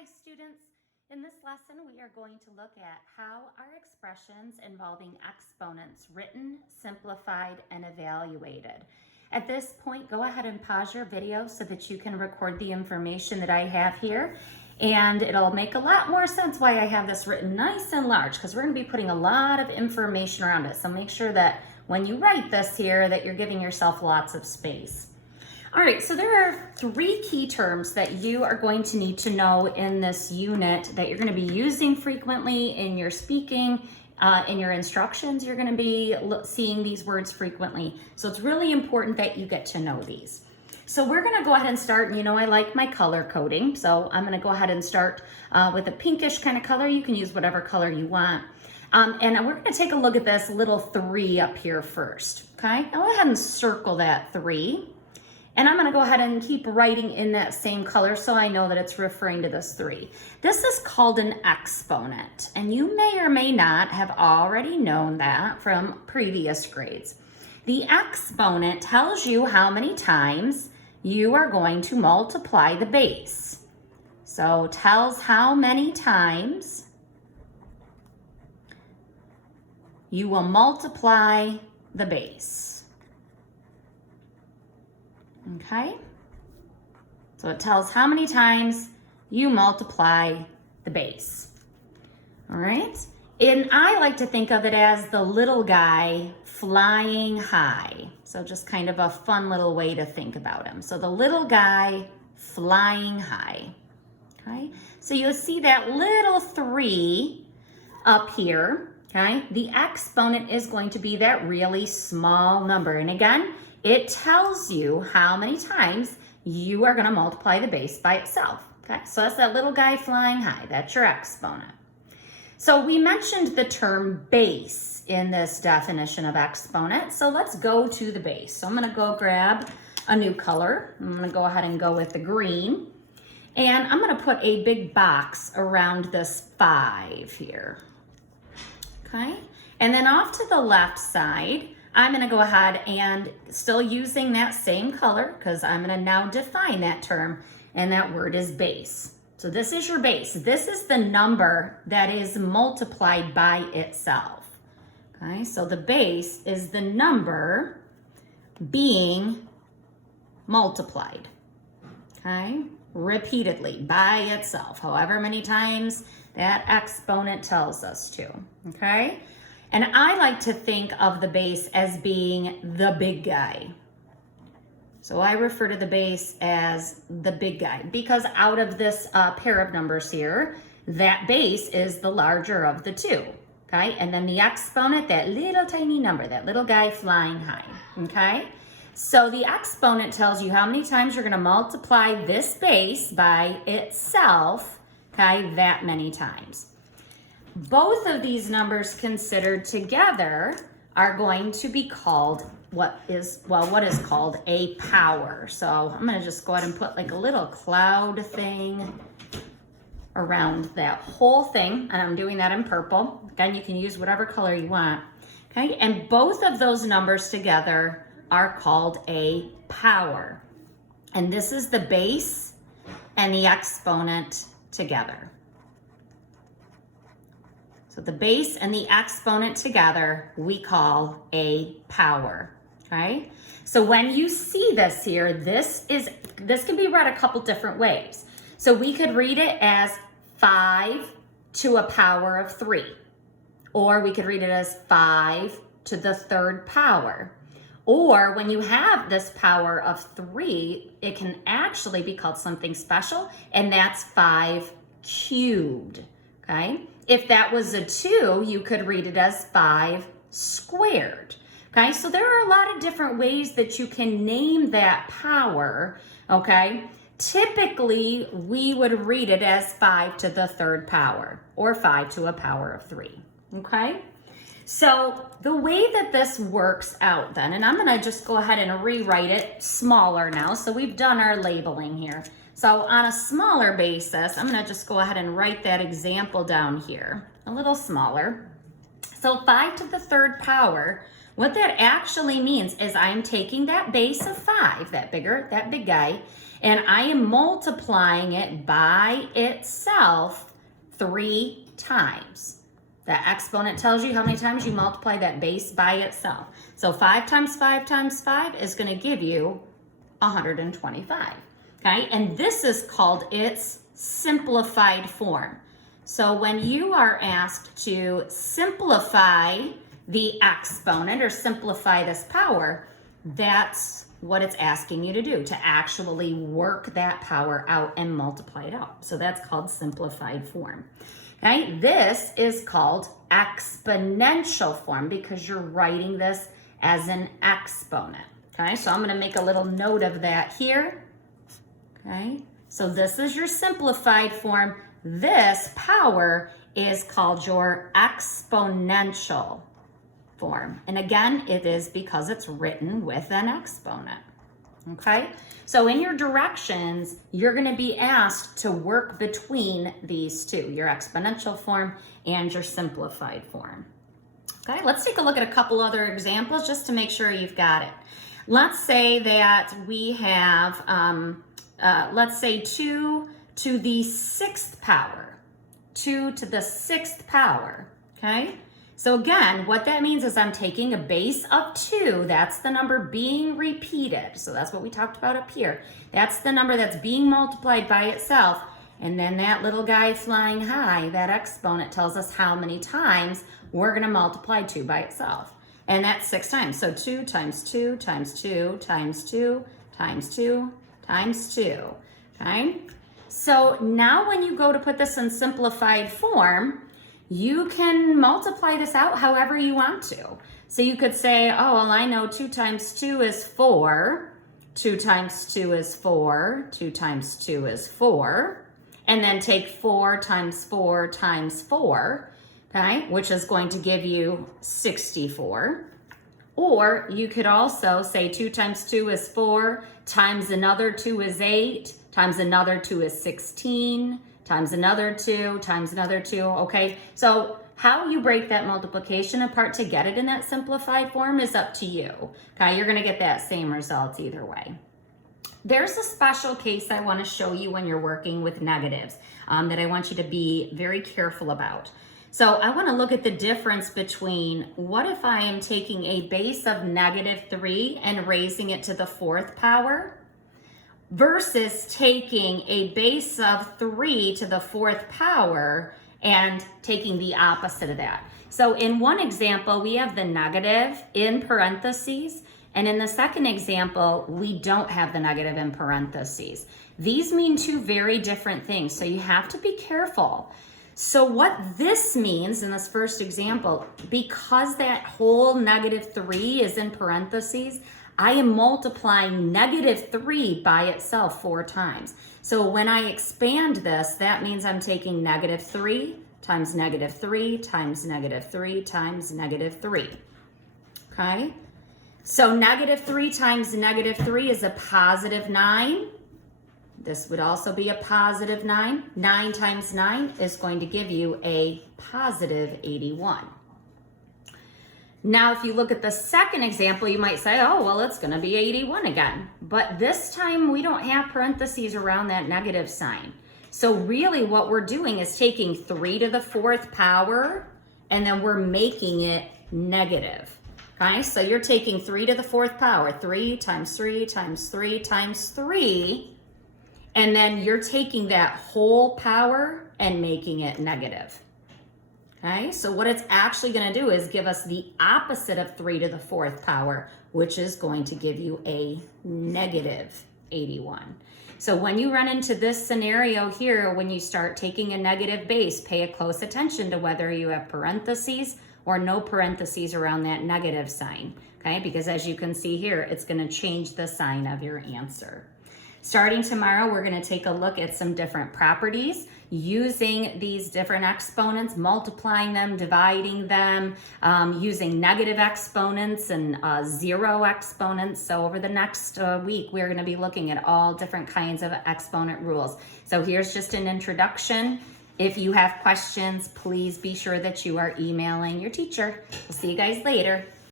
Hi students, in this lesson we are going to look at how are expressions involving exponents written, simplified, and evaluated. At this point, go ahead and pause your video so that you can record the information that I have here, and it'll make a lot more sense why I have this written nice and large, because we're going to be putting a lot of information around it. So make sure that when you write this here that you're giving yourself lots of space. All right, so there are three key terms that you are going to need to know in this unit that you're going to be using frequently in your speaking, in your instructions. You're going to be seeing these words frequently. So it's really important that you get to know these. So we're going to go ahead and start, and you know I like my color coding, so I'm going to go ahead and start with a pinkish kind of color. You can use whatever color you want. And we're going to take a look at this little 3 up here first, okay? Now go ahead and circle that 3. And I'm going to go ahead and keep writing in that same color so I know that it's referring to this 3. This is called an exponent, and you may or may not have already known that from previous grades. The exponent tells you how many times you are going to multiply the base. So tells how many times you will multiply the base. Okay, so it tells how many times you multiply the base. All right, and I like to think of it as the little guy flying high. So just kind of a fun little way to think about him. So the little guy flying high. Okay, so you'll see that little 3 up here. Okay, the exponent is going to be that really small number, and again, it tells you how many times you are going to multiply the base by itself. Okay, so that's that little guy flying high. That's your exponent. So we mentioned the term base in this definition of exponent. So let's go to the base. So I'm going to go grab a new color. I'm going to go ahead and go with the green. And I'm going to put a big box around this 5 here. Okay, and then off to the left side, I'm going to go ahead and still using that same color because I'm going to now define that term, and that word is base. So this is your base. This is the number that is multiplied by itself. Okay, so the base is the number being multiplied. Okay, repeatedly by itself, however many times that exponent tells us to. Okay. And I like to think of the base as being the big guy. So I refer to the base as the big guy because out of this pair of numbers here, that base is the larger of the 2. Okay, and then the exponent, that little tiny number, that little guy flying high. Okay, so the exponent tells you how many times you're going to multiply this base by itself. Okay, that many times. Both of these numbers considered together are going to be called what is called a power. So I'm going to just go ahead and put like a little cloud thing around that whole thing. And I'm doing that in purple. Again, you can use whatever color you want. Okay, and both of those numbers together are called a power. And this is the base and the exponent together. So the base and the exponent together we call a power, okay? So when you see this here, this can be read a couple different ways. So we could read it as 5 to a power of 3, or we could read it as 5 to the 3rd power. Or when you have this power of 3, it can actually be called something special, and that's 5 cubed, okay? If that was a 2, you could read it as 5 squared. Okay, so there are a lot of different ways that you can name that power. Okay, typically we would read it as 5 to the 3rd power or 5 to a power of 3. Okay, so the way that this works out then, and I'm going to just go ahead and rewrite it smaller now. So we've done our labeling here. So on a smaller basis, I'm going to just go ahead and write that example down here, a little smaller. So 5 to the 3rd power, what that actually means is I'm taking that base of 5, that big guy, And I am multiplying it by itself 3 times. That exponent tells you how many times you multiply that base by itself. So 5 times 5 times 5 is going to give you 125. Okay, and this is called its simplified form. So when you are asked to simplify the exponent or simplify this power, that's what it's asking you to do, to actually work that power out and multiply it out. So that's called simplified form. Okay, this is called exponential form because you're writing this as an exponent. Okay, so I'm going to make a little note of that here. Okay, so this is your simplified form. This power is called your exponential form. And again, it is because it's written with an exponent. Okay, so in your directions, you're going to be asked to work between these two, your exponential form and your simplified form. Okay, let's take a look at a couple other examples just to make sure you've got it. Let's say that we have, let's say 2 to the 6th power. 2 to the 6th power, okay? So again, what that means is I'm taking a base of 2, that's the number being repeated. So that's what we talked about up here. That's the number that's being multiplied by itself. And then that little guy flying high, that exponent tells us how many times we're gonna multiply 2 by itself. And that's 6 times. So 2 times 2 times 2 times 2 times 2 times 2, okay? So now when you go to put this in simplified form, you can multiply this out however you want to. So you could say, oh, well, I know 2 times 2 is 4. 2 times 2 is 4. 2 times 2 is 4. And then take 4 times 4 times 4, okay, which is going to give you 64. Or you could also say 2 times 2 is 4, times another 2 is 8, times another 2 is 16, times another 2, times another 2, okay? So how you break that multiplication apart to get it in that simplified form is up to you, okay? You're gonna get that same result either way. There's a special case I wanna show you when you're working with negatives that I want you to be very careful about. So I wanna look at the difference between what if I am taking a base of -3 and raising it to the 4th power, versus taking a base of 3 to the 4th power and taking the opposite of that. So in one example, we have the negative in parentheses, and in the second example, we don't have the negative in parentheses. These mean 2 very different things, so you have to be careful. So what this means in this first example, because that whole -3 is in parentheses, I am multiplying -3 by itself 4 times. So when I expand this, that means I'm taking -3 times -3 times -3 times -3. Okay? So -3 times -3 is a +9. This would also be a +9. 9 times 9 is going to give you a +81. Now, if you look at the second example, you might say, oh, well, it's going to be 81 again. But this time, we don't have parentheses around that negative sign. So really what we're doing is taking 3 to the 4th power, and then we're making it negative. Okay, so you're taking 3 to the 4th power, 3 times 3 times 3 times 3, and then you're taking that whole power and making it negative. Okay, so what it's actually going to do is give us the opposite of 3 to the 4th power, which is going to give you a -81. So when you run into this scenario here, when you start taking a negative base, pay a close attention to whether you have parentheses or no parentheses around that negative sign, okay? Because as you can see here, it's going to change the sign of your answer. Starting tomorrow, we're going to take a look at some different properties using these different exponents, multiplying them, dividing them, using negative exponents and 0 exponents. So over the next week, we're going to be looking at all different kinds of exponent rules. So here's just an introduction. If you have questions, please be sure that you are emailing your teacher. We'll see you guys later.